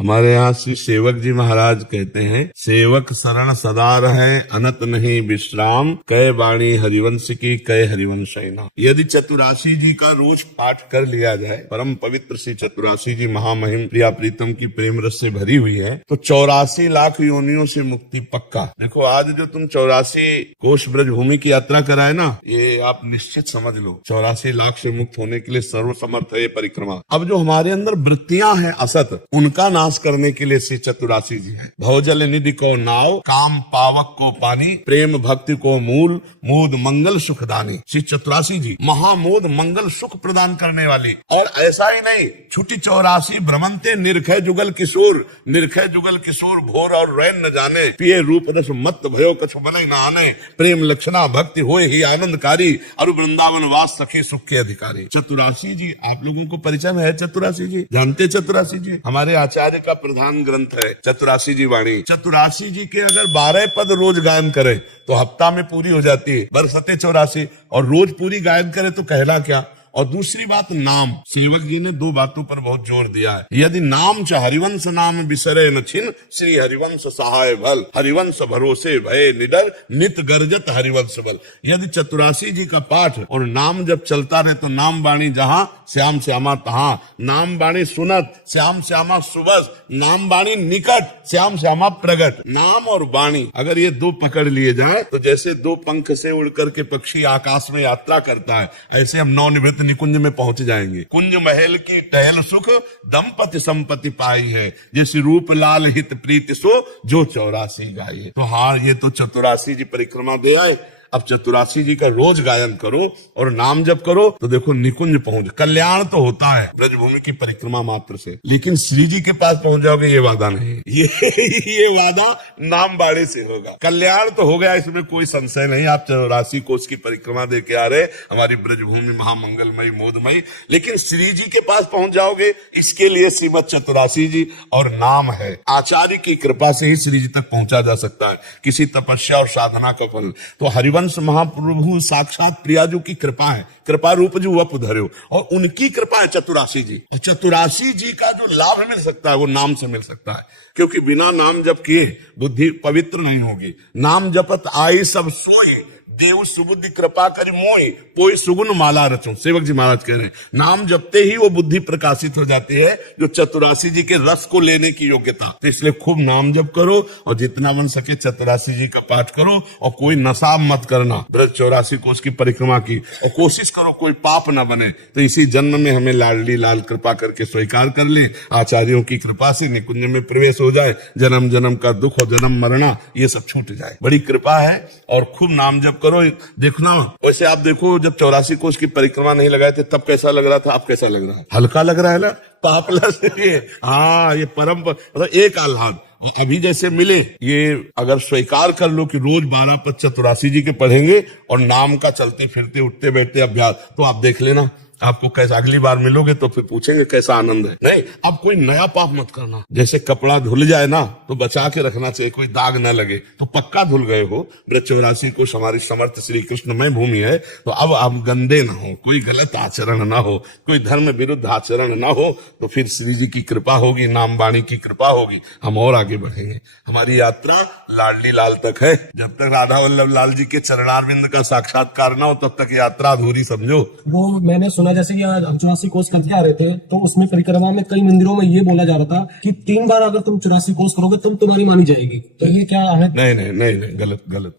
हमारे यहाँ श्री सेवक जी महाराज कहते हैं, सेवक शरण सदा रहे अनत नहीं विश्राम, कै वाणी हरिवंश की कै हरिवंश ना। यदि चतुरासी जी का रोज पाठ कर लिया जाए, परम पवित्र श्री चतुरासी जी महामहिम प्रिया प्रीतम की प्रेम रस से भरी हुई है, तो 84 लाख योनियों से मुक्ति पक्का। देखो आज जो तुम 84 कोष ब्रजभूमि की यात्रा कराए ना, ये आप निश्चित समझ लो 84 लाख से मुक्त होने के लिए सर्वसमर्थ है ये परिक्रमा। अब जो हमारे अंदर वृत्तियां हैं असत, उनका नाश करने के लिए श्री चतुरासी जी है। भवजल निधि को नाव, काम पावक को पानी, प्रेम भक्ति को मूल, मोद मंगल सुखदानी। श्री चतुरासी जी महामोद मंगल सुख प्रदान करने वाली। और ऐसा ही नहीं, छुटी 84 भ्रमंते निरखय जुगल किशोर, निरखय जुगल किशोर घोर और रैन न जाने, पिए रूप रस मत भयो कछु बने न आने, प्रेम लक्षणा भक्ति होए ही आनंदकारी, और वृंदावन वास सखी सुख के अधिकारी। चतुरासी जी आप लोगों को परिचय में है? चतुरासी जी जानते? चतुरासी जी हमारे आचार्य का प्रधान ग्रंथ है चतुरासी जी वाणी। चतुरासी जी के अगर 12 पद रोज गायन करे तो हफ्ता में पूरी हो जाती है, बरसते 84, और रोज पूरी गायन करे तो कहला क्या। और दूसरी बात नाम, सेवक जी ने 2 बातों पर बहुत जोर दिया है। यदि नाम च हरिवंश नाम बिसरे न छिन, श्री हरिवंश सहाय भल, हरिवंश भरोसे भय निडर, नित गर्जत हरिवंश बल। यदि चतुरासी जी का पाठ और नाम जब चलता रहे तो नाम बाणी जहां श्याम श्यामा तहां, नाम बाणी सुनत श्याम श्यामा सुबस, नाम बाणी निकट श्याम श्यामा प्रगट। नाम और बाणी अगर ये 2 पकड़ लिए जाए तो जैसे 2 पंख से उड़ करके पक्षी आकाश में यात्रा करता है, ऐसे हम नवनिवृत्त निकुंज में पहुंच जाएंगे। कुंज महल की टहल सुख, दंपति संपत्ति पाई है, जैसे रूप लाल हित प्रीति सो, जो 84 गाये। तो हाँ, ये तो चतुरासी जी परिक्रमा दे आए। अब चतुरासी जी का रोज गायन करो और नाम जप करो तो देखो निकुंज पहुंच। कल्याण तो होता है ब्रजभूमि की परिक्रमा मात्र से, लेकिन श्री जी के पास पहुंच जाओगे ये वादा नहीं, ये वादा नाम बाड़े से होगा। कल्याण तो हो गया, इसमें कोई संशय नहीं। आप 84 कोष की परिक्रमा दे के आ रहे, हमारी ब्रजभूमि महामंगलमयी मोदमयी, लेकिन श्री जी के पास पहुंच जाओगे, इसके लिए श्रीमद चतुरासी जी और नाम है। आचार्य की कृपा से ही श्री जी तक पहुंचा जा सकता है, किसी तपस्या और साधना का फल। तो हरिवंश महाप्रभु साक्षात प्रियाजू की कृपा है, कृपा रूप जो वप धर्यो, और उनकी कृपा है चतुरासी जी। चतुरासी जी का जो लाभ मिल सकता है वो नाम से मिल सकता है, क्योंकि बिना नाम जप किए बुद्धि पवित्र नहीं होगी। नाम जपत आई सब सोए, देव सुबुद्धि कृपा करी मोई, पोई सुगुन माला रचो। सेवक जी महाराज कह रहे हैं नाम जपते ही वो बुद्धि प्रकाशित हो जाती है, जो चतुरासी जी के रस को लेने की योग्यता। तो इसलिए खूब नाम जप करो और जितना बन सके चतुरासी जी का पाठ करो, और कोई नशा मत करना ब्रज 84 कोष की परिक्रमा की, और कोशिश करो कोई पाप न बने। तो इसी जन्म में हमें लाडली लाल कृपा करके स्वीकार कर ले, आचार्यों की कृपा से निकुंज में प्रवेश हो जाए, जन्म जन्म का दुख और जन्म मरना ये सब छूट जाए। बड़ी कृपा है, और खूब नाम जप करो। देखना वैसे आप देखो, जब 84 कोष की परिक्रमा नहीं लगाए थे तब कैसा लग रहा था, अब कैसा लग रहा है? हल्का लग रहा है ना, पापलस। हाँ, ये परम मतलब एक आह्लाद अभी जैसे मिले। ये अगर स्वीकार कर लो कि रोज 12 पद चतुरासी जी के पढ़ेंगे और नाम का चलते फिरते उठते बैठते अभ्यास, तो आप देख लेना आपको कैसा, अगली बार मिलोगे तो फिर पूछेंगे कैसा आनंद है। नहीं, अब कोई नया पाप मत करना। जैसे कपड़ा धुल जाए ना तो बचा के रखना चाहिए, कोई दाग न लगे। तो पक्का धुल गए हो, ब्रज 84 को हमारी समर्थ श्री कृष्णमय भूमि है, तो अब आप गंदे ना हो, कोई गलत आचरण ना हो, कोई धर्म विरुद्ध आचरण ना हो, तो फिर श्री जी की कृपा होगी, नाम वाणी की कृपा होगी, हम और आगे बढ़ेंगे। हमारी यात्रा लाडली लाल तक है। जब तक राधा वल्लभ लाल जी के चरणारविंद का साक्षात्कार ना हो तब तक यात्रा अधूरी समझो। वो मैंने सुना, जैसे कि आज हम 84 कोर्स करके आ रहे थे, तो उसमें परिक्रमा में कई मंदिरों में ये बोला जा रहा था कि 3 बार अगर तुम 84 कोर्स करोगे तुम तुम्हारी मानी जाएगी। तो ये क्या है? नहीं नहीं नहीं नहीं, गलत गलत,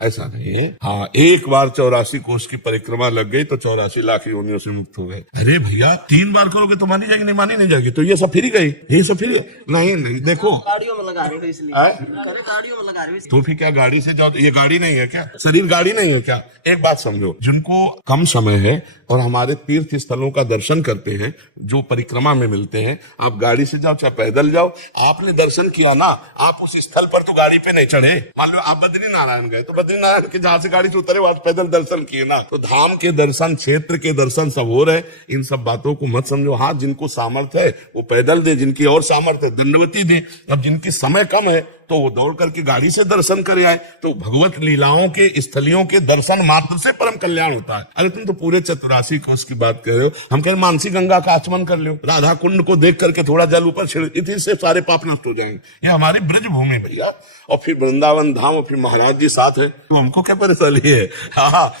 ऐसा नहीं है। हाँ, एक बार 84 कोष की परिक्रमा लग गई तो 84 लाख योनियों से मुक्त हो गए। अरे भैया 3 बार करोगे तो मानी जाएगी, नहीं मानी नहीं जाएगी, तो ये सब फिर गई, ये सब फिर नहीं नहीं। देखो गाड़ियों में लगा रहे हो, इसलिए गाड़ियों में लगा रहे हो। तो फिर क्या गाड़ी से जाओ? ये गाड़ी नहीं है क्या? शरीर गाड़ी नहीं है क्या? एक बात समझो, जिनको कम समय है और हमारे तीर्थ स्थलों का दर्शन करते हैं, जो परिक्रमा में मिलते हैं, आप गाड़ी से जाओ चाहे पैदल जाओ, आपने दर्शन किया ना, आप उस स्थल पर तो गाड़ी पे नहीं चढ़े। मान लो आप बद्रीनारायण गए तो बद्रीनारायण के जहां से गाड़ी से उतरे वहां पैदल दर्शन किए ना। तो धाम के दर्शन, क्षेत्र के दर्शन सब हो रहे, इन सब बातों को मत समझो। हाँ, जिनको सामर्थ्य है वो पैदल दे, जिनकी और सामर्थ्य है दंडवती दे। अब जिनकी समय कम है तो वो दौड़ करके गाड़ी से दर्शन करे आए। तो भगवत लीलाओं के स्थलियों के दर्शन मात्र से परम कल्याण होता है। अरे तुम तो पूरे 84 कोस की बात कर रहे हो, हम कह रहे मानसी गंगा का आचमन कर लो, राधा कुंड को देख करके थोड़ा जल ऊपर छिड़, इतने से सारे पाप नष्ट हो जाएंगे। ये हमारी ब्रज भूमि भैया, और फिर वृंदावन धाम, और फिर महाराज जी साथ है, तो हमको क्या परेशानी है। हाँ,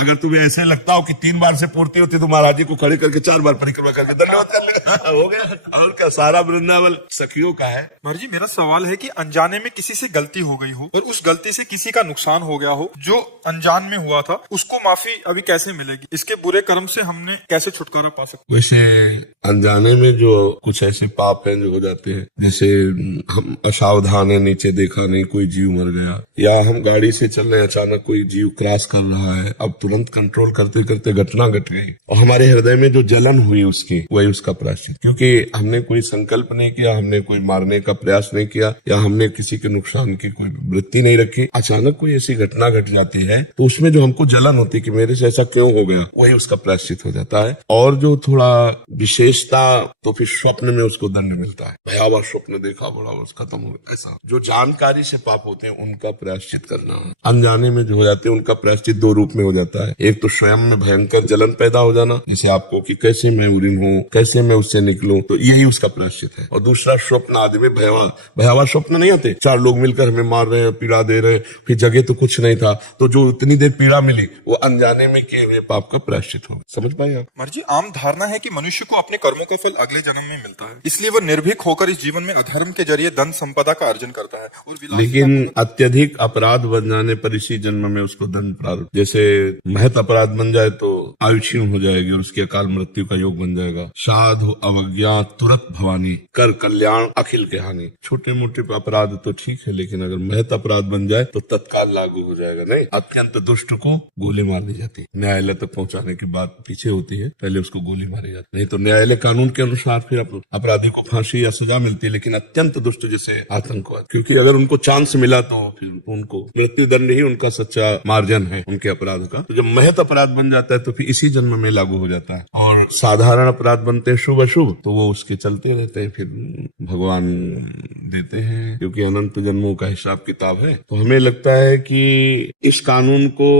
अगर तुम्हें ऐसे लगता हो कि 3 बार से पूर्ति होती तो महाराज जी को खड़े करके 4 बार परिक्रमा करके धन्यवाद कर ले, हो गया। और क्या, सारा वृंदावन सखियों का है। महाराज जी मेरा सवाल है कि अनजाने में किसी से गलती हो गई हो और उस गलती से किसी का नुकसान हो गया हो, जो अनजान में हुआ था, उसको माफी अभी कैसे मिलेगी? इसके बुरे कर्म से हमने कैसे छुटकारा पा सकते? वैसे अनजाने में जो कुछ ऐसे पाप हैं जो हो जाते हैं, जैसे हम असावधान है, नीचे देखा नहीं, कोई जीव मर गया, या हम गाड़ी से चल रहे हैं, अचानक कोई जीव क्रॉस कर रहा है, अब तुरंत कंट्रोल करते करते घटना घट गई और हमारे हृदय में जो जलन हुई उसकी, वही उसका प्रायश्चित। क्योंकि हमने कोई संकल्प नहीं किया, हमने कोई मारने का प्रयास नहीं किया, या हमने किसी के नुकसान की कोई वृत्ति नहीं रखी, अचानक कोई ऐसी घटना घट जाती है तो उसमें जो हमको जलन होती है कि मेरे से ऐसा क्यों हो गया, वही उसका प्रायश्चित हो जाता है। और जो थोड़ा विशेषता, तो फिर स्वप्न में उसको दंड मिलता है। भयावह स्वप्न देखा, बड़ा बस खत्म हो गया। ऐसा जो जानकारी से पाप होते हैं उनका प्रायश्चित करना, अनजाने में जो हो जाते हैं उनका प्रायश्चित 2 रूप में हो जाता है। एक तो स्वयं में भयंकर जलन पैदा हो जाना, जैसे आपको कि कैसे मैं उरीन हूँ, कैसे मैं उससे निकलूं, तो यही उसका प्रायश्चित है। और दूसरा स्वप्न आदि में भयावह स्वप्न नहीं आते, 4 लोग मिलकर हमें मार रहे हैं, पीड़ा दे रहे हैं, फिर जगह तो कुछ नहीं था, तो जो इतनी देर पीड़ा मिली वो अनजाने में किए हुए पाप का प्रायश्चित हो। समझ पाए आप? महाराज जी आम धारणा है कि मनुष्य को अपने कर्मों का फल अगले जन्म में मिलता है, इसलिए वो निर्भीक होकर इस जीवन में अधर्म के जरिए धन संपदा का अर्जन करता है और लेकिन अत्यधिक अपराध बन जाने पर इसी जन्म में उसको दंड प्राप्त, जैसे महत अपराध बन जाए तो आयु क्षीण हो जाएगी और उसके अकाल मृत्यु का योग बन जाएगा। साधु अवज्ञा तुरत भवानी, कर कल्याण अखिल के हानि। छोटे मोटे अपराध तो ठीक है, लेकिन अगर महत अपराध बन जाए तो तत्काल लागू हो जाएगा। नहीं, अत्यंत दुष्ट को गोली मार दी जाती, न्यायालय तक पहुंचाने के बाद पीछे होती है, पहले उसको गोली मारी जाती। नहीं तो न्यायालय कानून के अनुसार फिर अपराधी को फांसी या सजा मिलती है, लेकिन अत्यंत दुष्ट जैसे आतंकवाद, क्योंकि अगर उनको चांस मिला तो फिर उनको मृत्यु दंड ही उनका सच्चा मार्जन है उनके अपराध का। तो जब महत अपराध बन जाता है तो फिर इसी जन्म में लागू हो जाता है। और साधारण अपराध बनते हैं शुभ अशुभ, तो वो उसके चलते रहते हैं, फिर भगवान देते हैं, क्योंकि अनंत जन्मों का हिसाब किताब है। तो हमें लगता है कि इस कानून को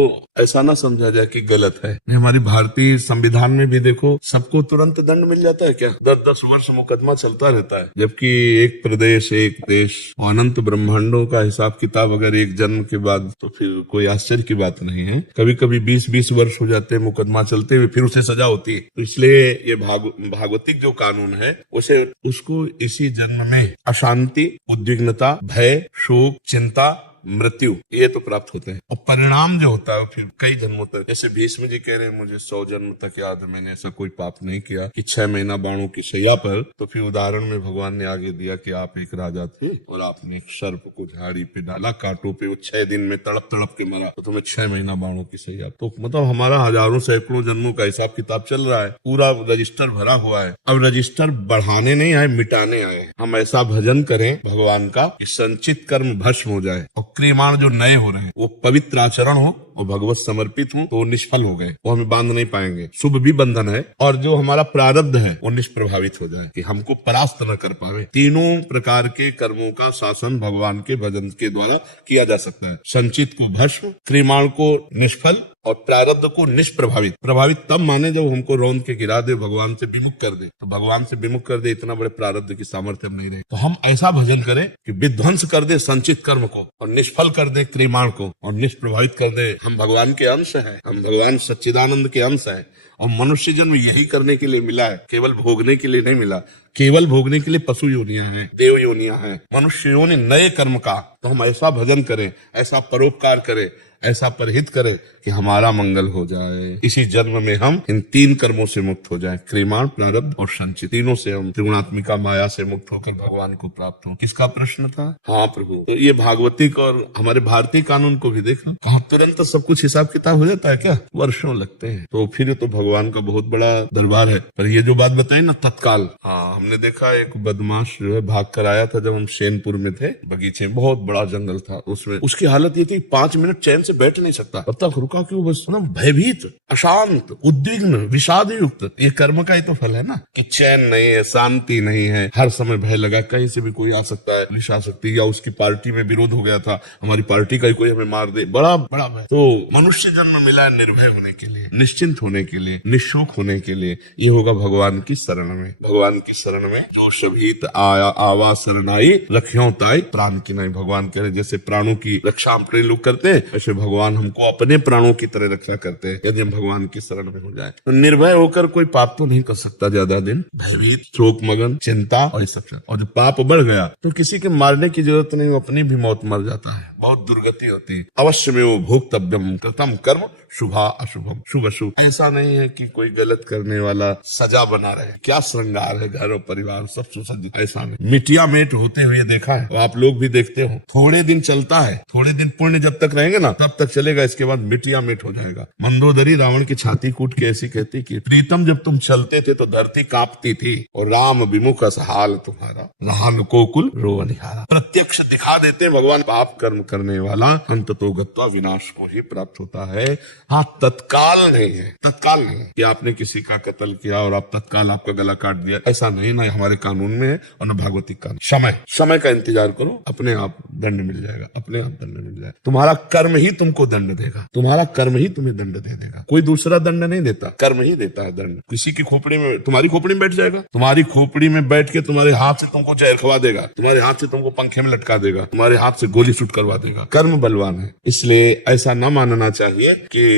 ऐसा ना समझा जाए कि गलत है। हमारी भारतीय संविधान में भी देखो, सबको तुरंत दंड मिल जाता है क्या? 10-10 वर्ष मुकदमा चलता रहता है, जबकि एक प्रदेश एक देश, अनंत ब्रह्मांडों का हिसाब किताब अगर एक जन्म के बाद, तो फिर कोई आश्चर्य की बात नहीं है। कभी कभी 20-20 वर्ष हो जाते हैं मुकदमा चलते हुए, फिर उसे सजा होती है। तो इसलिए ये भागवतिक जो कानून है उसे उसको इसी जन्म में अशांति, उद्विग्नता, भय, शोक, चिंता, मृत्यु, ये तो प्राप्त होते हैं। और परिणाम जो होता है फिर कई जन्मों तक, जैसे भीष्म जी कह रहे हैं मुझे 100 जन्म तक याद है, मैंने ऐसा कोई पाप नहीं किया, कि 6 महीना बाणों की शैया पर। तो फिर उदाहरण में भगवान ने आगे दिया कि आप एक राजा थे और आपने एक सर्प को झाड़ी पे डाला, कांटों पे, वो 6 दिन में तड़प तड़प के मरा, तो तुम्हें 6 महीना बाणों की शैया। तो मतलब हमारा हजारों सैकड़ों जन्मों का हिसाब किताब चल रहा है, पूरा रजिस्टर भरा हुआ है। अब रजिस्टर बढ़ाने नहीं आए, मिटाने आए। हम ऐसा भजन करें भगवान का कि संचित कर्म भस्म हो जाए, और क्रियमाण जो नए हो रहे हैं वो पवित्र आचरण हो, वो भगवत समर्पित हो, तो वो निष्फल हो गए, वो हमें बांध नहीं पाएंगे। शुभ भी बंधन है, और जो हमारा प्रारब्ध है वो निष्प्रभावित हो जाए, कि हमको परास्त न कर पावे। तीनों प्रकार के कर्मों का शासन भगवान के भजन के द्वारा किया जा सकता है। संचित को भस्म, क्रियमाण को निष्फल, और प्रारब्ध को निष्प्रभावित। प्रभावित तब माने जब हमको रौंद के गिरा दे, भगवान से विमुख कर दे। तो भगवान से विमुख कर दे, इतना बड़े प्रारब्ध की सामर्थ्य हम नहीं रहे। तो हम ऐसा भजन करें कि विध्वंस कर दे संचित कर्म को, और निष्फल कर दे क्रियमाण को, और निष्प्रभावित कर दे। हम भगवान के अंश हैं, हम भगवान सच्चिदानंद के अंश हैं, और मनुष्य जन्म यही करने के लिए मिला है, केवल भोगने के लिए नहीं मिला। केवल भोगने के लिए पशु योनियां हैं, देव योनियां हैं, मनुष्य योनि नए कर्म का। तो हम ऐसा भजन करें, ऐसा परोपकार करें, ऐसा परहित करे कि हमारा मंगल हो जाए। इसी जन्म में हम इन 3 कर्मों से मुक्त हो जाएं, क्रियमाण, प्रारब्ध और संचित। तीनों से हम त्रिगुणात्मिका माया से मुक्त होकर भगवान को प्राप्त हो। किसका प्रश्न था? हाँ प्रभु। तो ये भागवतिक और हमारे भारतीय कानून को भी देखना, कहाँ तुरंत सब कुछ हिसाब किताब हो जाता है क्या? वर्षों लगते हैं। तो फिर तो भगवान का बहुत बड़ा दरबार है। पर ये जो बात बताई ना तत्काल, हाँ हमने देखा एक बदमाश जो है भाग कर आया था, जब हम शेनपुर में थे, बगीचे में बहुत बड़ा जंगल था, उसमें उसकी हालत ये थी 5 मिनट चैन से बैठ नहीं सकता, तब तक रुका क्यों? बस ना भयभीत, अशांत, उद्विग्न, विषाद युक्त। ये कर्म का ही तो फल है ना, कि चैन नहीं है, शांति नहीं है, हर समय भय लगा, कहीं से भी कोई आ सकता है, पुलिस आ सकती है, या उसकी पार्टी में विरोध हो गया था, हमारी पार्टी का ही कोई हमें मार दे, बड़ा बड़ा भय। तो मनुष्य जन्म मिला है निर्भय होने के लिए, निश्चिंत होने के लिए, निशोक होने के लिए। ये होगा भगवान की शरण में। भगवान की शरण में जो शबीत आया आवा शरणाई रखियो ताई प्राण की नहीं। भगवान कह रहे जैसे प्राणों की रक्षा अपने लोग करते हैं, वैसे भगवान हमको अपने प्राणों की तरह रक्षा करते हैं यदि हम भगवान की शरण में हो जाए। तो निर्भय होकर कोई पाप तो नहीं कर सकता ज्यादा दिन, भयभीत, शोक मगन, चिंता और सब। और जब पाप बढ़ गया तो किसी के मारने की जरूरत नहीं, वो अपनी भी मौत मर जाता है, बहुत दुर्गति होती है। अवश्य में वो भोक्तव्यम कृतम कर्म शुभा अशुभम, शुभ अशुभ। ऐसा नहीं है कि कोई गलत करने वाला सजा बना रहे, क्या श्रृंगार है घर और परिवार सब सुसज्जित, ऐसा नहीं। मिटिया मेट होते हुए देखा है, आप लोग भी देखते हो, थोड़े दिन चलता है, थोड़े दिन पुण्य जब तक रहेंगे ना तब तक चलेगा, इसके बाद मिटिया मेट हो जाएगा। मंदोदरी रावण की छाती कूट के ऐसी कहती कि प्रीतम जब तुम चलते थे तो धरती कांपती थी, और राम विमुख हाल तुम्हारा, राम कोकुल रोवनिहारा। प्रत्यक्ष दिखा देते भगवान, पाप कर्म करने वाला अंततो गत्वा विनाश को ही प्राप्त होता है। हाँ, तत्काल नहीं है, तत्काल नहीं कि आपने किसी का कत्ल किया और आप तत्काल आपका गला काट दिया, ऐसा नहीं, ना हमारे कानून में है और न भागवतिक कानून। समय का इंतजार करो, अपने आप दंड मिल जाएगा, अपने आप दंड मिल जाएगा। तुम्हारा कर्म ही तुमको दंड देगा, तुम्हारा कर्म ही तुम्हें दंड दे देगा, कोई दूसरा दंड नहीं देता, कर्म ही देता है दंड। किसी की खोपड़ी में, तुम्हारी खोपड़ी में बैठ जाएगा, तुम्हारी खोपड़ी में बैठ के तुम्हारे हाथ से तुमको जहर खवा देगा, तुम्हारे हाथ से तुमको पंखे में लटका देगा, तुम्हारे हाथ से गोली शूट करवा देगा। कर्म बलवान है, इसलिए ऐसा न मानना चाहिए कि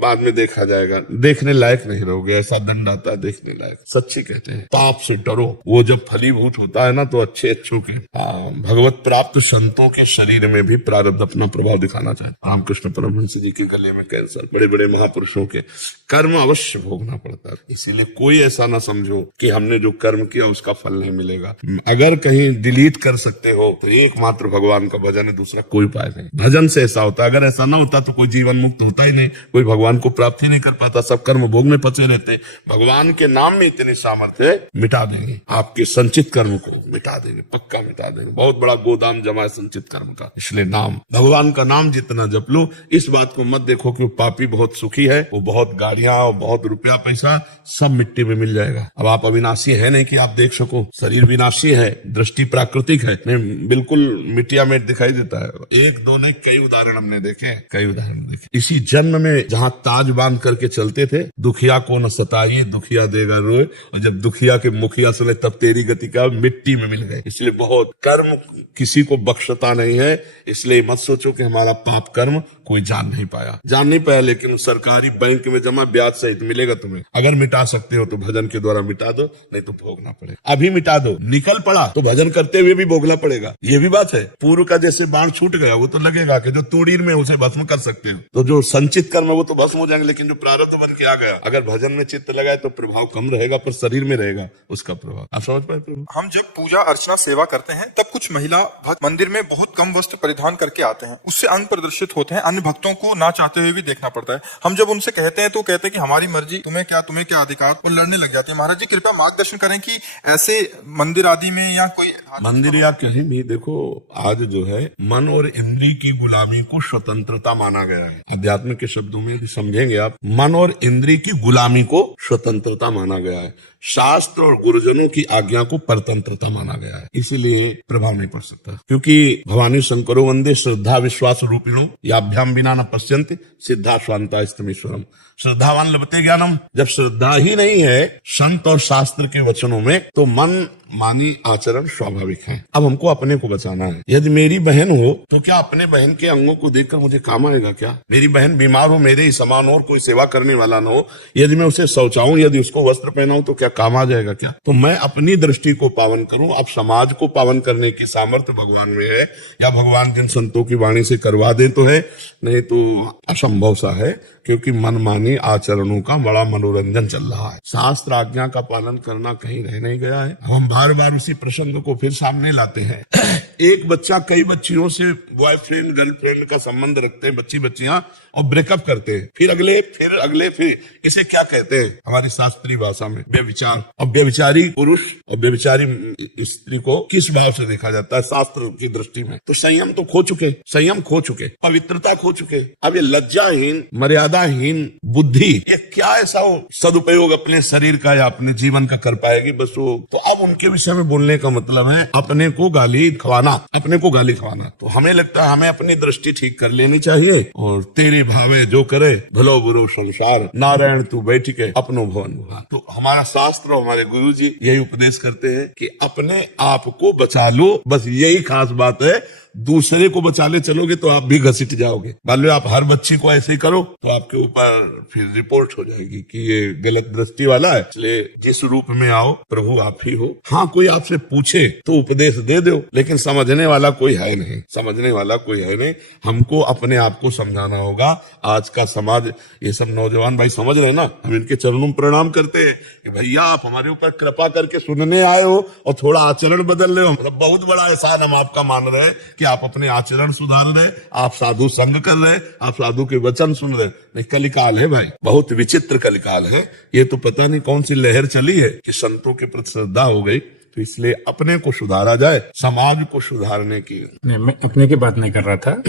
बाद में देखा जाएगा, देखने लायक नहीं रहोगे, ऐसा दंड आता है देखने लायक। सच्ची कहते हैं पाप से डरो, वो जब फलीभूत होता है ना तो अच्छे अच्छों के भगवत प्राप्त संतों के शरीर में भी प्रारब्ध अपना प्रभाव दिखाना चाहिए। रामकृष्ण परमहंस जी के गले में कैंसर, बड़े बड़े महापुरुषों के कर्म अवश्य भोगना पड़ता है। इसीलिए कोई ऐसा ना समझो कि हमने जो कर्म किया उसका फल नहीं मिलेगा। अगर कहीं डिलीट कर सकते हो तो एकमात्र भगवान का भजन है, दूसरा कोई उपाय नहीं। भजन से ऐसा होता है, अगर ऐसा ना होता तो कोई जीवन मुक्त होता ही नहीं, कोई भगवान को प्राप्त ही नहीं कर पाता, सब कर्म भोग में फंसे रहते। भगवान के नाम में इतनी सामर्थ्य है, मिटा देंगे आपके संचित कर्म को, मिटा देंगे, पक्का मिटा देंगे। बहुत बड़ा गोदाम जमा है संचित कर्म का। इसलिए नाम, भगवान का नाम जितना जप लो, इस बात को मत देखो कि वो पापी बहुत सुखी है, वो बहुत गाड़ियां और बहुत रुपया पैसा सब मिट्टी में मिल जाएगा। अब आप अविनाशी है नहीं कि आप देख सको, शरीर विनाशी है, दृष्टि प्राकृतिक है, नहीं बिल्कुल मिट्टिया में दिखाई देता है। एक दो नहीं, कई उदाहरण हमने देखे, कई उदाहरण देखे। इसी जन्म में जहाँ ताज बांध करके चलते थे, दुखिया को न सताइए दुखिया देगा रोए, और जब दुखिया के मुखिया सुने तब तेरी गति का, मिट्टी में मिल गए। इसलिए बहुत कर्म किसी को बख्शता नहीं है, इसलिए मत सोचो कि हमारा पाप कर्म कोई जान नहीं पाया, लेकिन सरकारी बैंक में जमा ब्याज सहित मिलेगा तुम्हें। अगर मिटा सकते हो तो भजन के द्वारा मिटा दो, नहीं तो भोगना पड़ेगा। अभी मिटा दो, निकल पड़ा तो भजन करते हुए भी भोगना पड़ेगा। ये भी बात है, पूर्व का जैसे बाण छूट गया वो तो लगेगा कि जो तूड़ीर में उसे भस्म कर सकते हो, तो जो संचित कर्म वो तो भस्म हो जाएंगे, लेकिन जो प्रारब्ध बन के आ गया, अगर भजन में चित्त लगाए तो प्रभाव कम रहेगा, पर शरीर में रहेगा उसका प्रभाव। आप समझ पाए? हम जब पूजा अर्चना सेवा करते हैं तब कुछ महिला भक्त मंदिर में बहुत कम वस्त्र परिधान करके आते हैं, उससे अंग प्रदर्शित होते हैं, अन्य भक्तों को ना चाहते हुए भी देखना पड़ता है। हम जब उनसे कहते हैं तो कहते हैं कि हमारी मर्जी, तुम्हें क्या अधिकार, और लड़ने लग जाते हैं। महाराज जी कृपया मार्गदर्शन करें कि ऐसे मंदिर आदि में या कोई मंदिर या कहीं भी देखो, आज जो है मन और इंद्रिय की गुलामी को स्वतंत्रता माना गया है। अध्यात्म के शब्दों में भी समझेंगे आप, मन और इंद्रिय की गुलामी को स्वतंत्रता माना गया है। शास्त्र और गुरुजनों की आज्ञा को परतंत्रता माना गया है, इसीलिए प्रभाव नहीं पड़ सकता। क्योंकि भवानी शंकरो वंदे श्रद्धा विश्वास रूपिणो याभ्याम बिना न पश्यन्ति सिद्धा स्वांता स्तमीश्वरम। श्रद्धावान लभते ज्ञानम। जब श्रद्धा ही नहीं है संत और शास्त्र के वचनों में, तो मन मानी आचरण स्वाभाविक है। अब हमको अपने को बचाना है। यदि मेरी बहन हो तो क्या अपने बहन के अंगों को देखकर मुझे काम आएगा क्या? मेरी बहन बीमार हो, मेरे ही समान और कोई सेवा करने वाला न हो, यदि मैं उसे शौचाऊं, यदि उसको वस्त्र पहनाऊं तो क्या काम आ जाएगा क्या? तो मैं अपनी दृष्टि को पावन करूं। अब समाज को पावन करने की सामर्थ्य भगवान में है, या भगवान जिन संतों की वाणी से करवा दे तो है, नहीं तो असंभव सा है, क्योंकि मनमानी आचरणों का बड़ा मनोरंजन चल रहा है। शास्त्र आज्ञा का पालन करना कहीं रह नहीं गया है। हम बार बार उसी प्रसंग को फिर सामने लाते हैं एक बच्चा कई बच्चियों से बॉयफ्रेंड गर्लफ्रेंड का संबंध रखते हैं, बच्चियां, और ब्रेकअप करते हैं, फिर अगले फिर इसे क्या कहते हैं हमारी शास्त्रीय भाषा में? व्यभिचार। और व्यभिचारी पुरुष और व्यभिचारी स्त्री को किस भाव से देखा जाता है शास्त्र की दृष्टि में? तो संयम तो खो चुके, संयम खो चुके, पवित्रता खो चुके। अब ये लज्जाहीन, मर्यादाहीन बुद्धि ये क्या ऐसा सदुपयोग अपने शरीर का या अपने जीवन का कर पाएगी? बस वो तो अब उनके विषय में बोलने का मतलब है अपने को गाली खवाना, अपने को गाली खवाना। तो हमें लगता है हमें अपनी दृष्टि ठीक कर लेनी चाहिए, और तेरे भावे जो करे भलो बुरो संसार, नारायण तू बैठ के अपनो भवन भुआ। तो हमारा शास्त्र और हमारे गुरु जी यही उपदेश करते हैं कि अपने आप को बचा लो, बस यही खास बात है। दूसरे को बचाने चलोगे तो आप भी घसीट जाओगे। मान लो आप हर बच्ची को ऐसे ही करो तो आपके ऊपर फिर रिपोर्ट हो जाएगी कि ये गलत दृष्टि वाला है। इसलिए जिस रूप में आओ प्रभु आप ही हो। हाँ, कोई आपसे पूछे तो उपदेश दे दो, लेकिन समझने वाला कोई है नहीं, समझने वाला कोई है नहीं। हमको अपने आप को समझाना होगा। आज का समाज, ये सब नौजवान भाई समझ रहे ना, हम इनके चरणों में प्रणाम करते हैं कि भैया आप हमारे ऊपर कृपा करके सुनने आए हो और थोड़ा आचरण बदल रहे हो। मतलब बहुत बड़ा एहसान हम आपका मान रहे हैं कि आप अपने आचरण सुधार रहे, आप साधु संग कर रहे, आप साधु के वचन सुन रहे। नहीं, कलिकाल है भाई, बहुत विचित्र कलिकाल है। ये तो पता नहीं कौन सी लहर चली है कि संतों के प्रति श्रद्धा हो गई। तो इसलिए अपने को सुधारा जाए, समाज को सुधारने की। नहीं, मैं अपने की बात नहीं कर रहा था।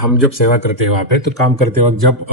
हम जब सेवा करते हैं वहाँ पे, तो काम करते वक्त जब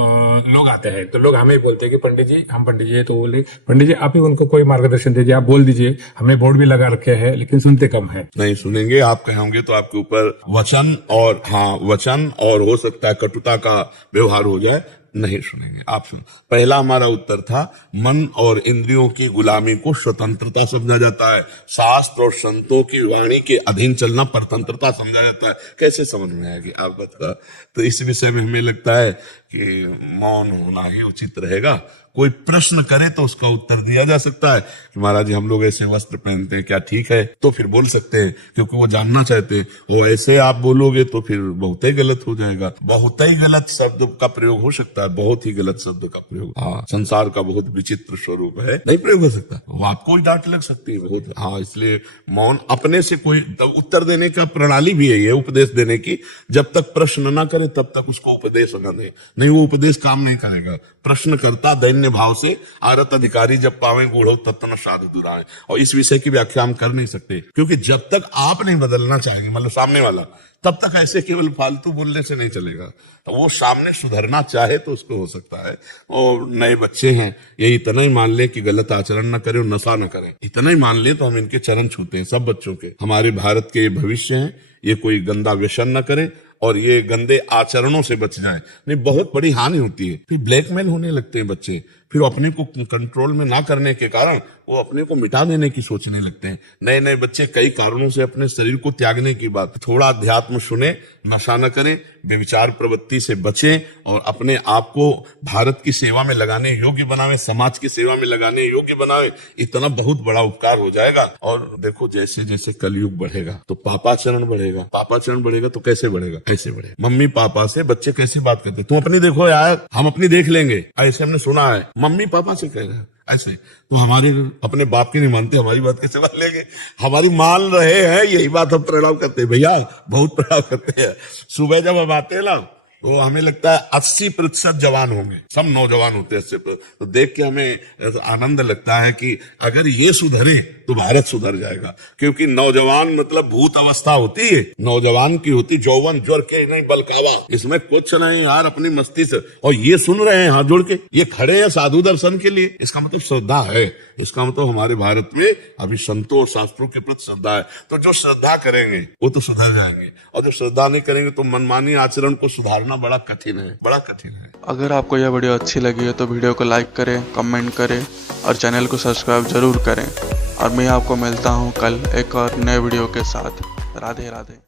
लोग आते हैं तो लोग हमें बोलते हैं कि पंडित जी, हम पंडित जी है, तो बोले पंडित जी आप ही उनको कोई मार्गदर्शन दीजिए, आप बोल दीजिए। हमने बोर्ड भी लगा रखे हैं लेकिन सुनते कम है। नहीं सुनेंगे, आप कहेंगे तो आपके ऊपर वचन और वचन और हो सकता है कटुता का व्यवहार हो जाए। नहीं सुनेंगे, आप सुन। पहला हमारा उत्तर था मन और इंद्रियों की गुलामी को स्वतंत्रता समझा जाता है। शास्त्र और संतों की वाणी के अधीन चलना परतंत्रता समझा जाता है। कैसे समझ में आएगी आप बता? तो इस विषय में हमें लगता है कि मौन होना ही उचित रहेगा। कोई प्रश्न करे तो उसका उत्तर दिया जा सकता है कि महाराज जी हम लोग ऐसे वस्त्र पहनते हैं, क्या ठीक है? तो फिर बोल सकते हैं, क्योंकि वो जानना चाहते हैं। वो ऐसे आप बोलोगे तो फिर बहुत ही गलत हो जाएगा। बहुत ही गलत शब्द का प्रयोग हो सकता है, बहुत ही गलत शब्द का प्रयोग। हाँ, संसार का बहुत विचित्र स्वरूप है, नहीं प्रयोग हो सकता। वो आपको ही डांट लग सकती है बहुत। हाँ, इसलिए मौन अपने से कोई उत्तर देने का प्रणाली भी है ये उपदेश देने की। जब तक प्रश्न ना करे तब तक उसको उपदेश न दे, नहीं वो उपदेश काम नहीं करेगा। प्रश्न करता दैन्य भाव से आरत अधिकारी जब पावे गूढ़ो तत्व न साधु दुराए। और इस विषय की व्याख्या हम कर नहीं सकते, क्योंकि जब तक आप नहीं बदलना चाहेंगे, मतलब सामने वाला, तब तक ऐसे केवल फालतू बोलने से नहीं चलेगा। तो वो सामने सुधरना चाहे तो उसको हो सकता है। और नए बच्चे हैं, ये इतना ही मान ले कि गलत आचरण न करें, नशा न करें, इतना ही मान ले तो हम इनके चरण छूते हैं सब बच्चों के। हमारे भारत के भविष्य हैं, ये कोई गंदा व्यसन न करें और ये गंदे आचरणों से बच जाएं। नहीं, बहुत बड़ी हानि होती है। फिर ब्लैकमेल होने लगते हैं बच्चे, फिर अपने को कंट्रोल में ना करने के कारण वो अपने को मिटा देने की सोचने लगते हैं। नए नए बच्चे कई कारणों से अपने शरीर को त्यागने की बात। थोड़ा अध्यात्म सुने, नशा न करें, व्यभिचार प्रवृत्ति से बचें और अपने आप को भारत की सेवा में लगाने योग्य बनावे, समाज की सेवा में लगाने योग्य बनावे। इतना बहुत बड़ा उपकार हो जाएगा। और देखो जैसे जैसे कलयुग बढ़ेगा तो पापाचरण बढ़ेगा, पापाचरण बढ़ेगा तो कैसे बढ़ेगा? कैसे बढ़ेगा? मम्मी पापा से बच्चे कैसे बात करते, तुम अपनी देखो यार, हम अपनी देख लेंगे, ऐसे हमने सुना है। मम्मी पापा से कह रहे हैं ऐसे, तो हमारे अपने बाप की नहीं मानते, हमारी बात कैसे मान लेंगे? हमारी मान रहे हैं, यही बात हम प्रणाम करते हैं भैया, बहुत प्रणाम करते हैं। सुबह जब हम आते हैं ना तो हमें लगता है 80% जवान होंगे, सब नौजवान होते हैं 80%। तो देख के हमें आनंद लगता है कि अगर ये सुधरे तो भारत सुधर जाएगा। क्योंकि नौजवान मतलब भूत अवस्था होती है, नौजवान की होती यौवन ज्वर के नहीं बलकावा, इसमें कुछ नहीं यार, अपनी मस्ती से। और ये सुन रहे हैं हाथ जोड़ के, ये खड़े हैं साधु दर्शन के लिए, इसका मतलब श्रद्धा है। इसका मतलब हमारे भारत में अभी संतों और शास्त्रों के प्रति श्रद्धा है। तो जो श्रद्धा करेंगे वो तो सुधर जाएंगे, और जो श्रद्धा नहीं करेंगे तो मनमानी आचरण को सुधारना बड़ा कठिन है, बड़ा कठिन है। अगर आपको यह वीडियो अच्छी लगी है तो वीडियो को लाइक करें, कमेंट करें और चैनल को सब्सक्राइब जरूर करें। और मैं आपको मिलता हूँ कल एक और नए वीडियो के साथ। राधे राधे।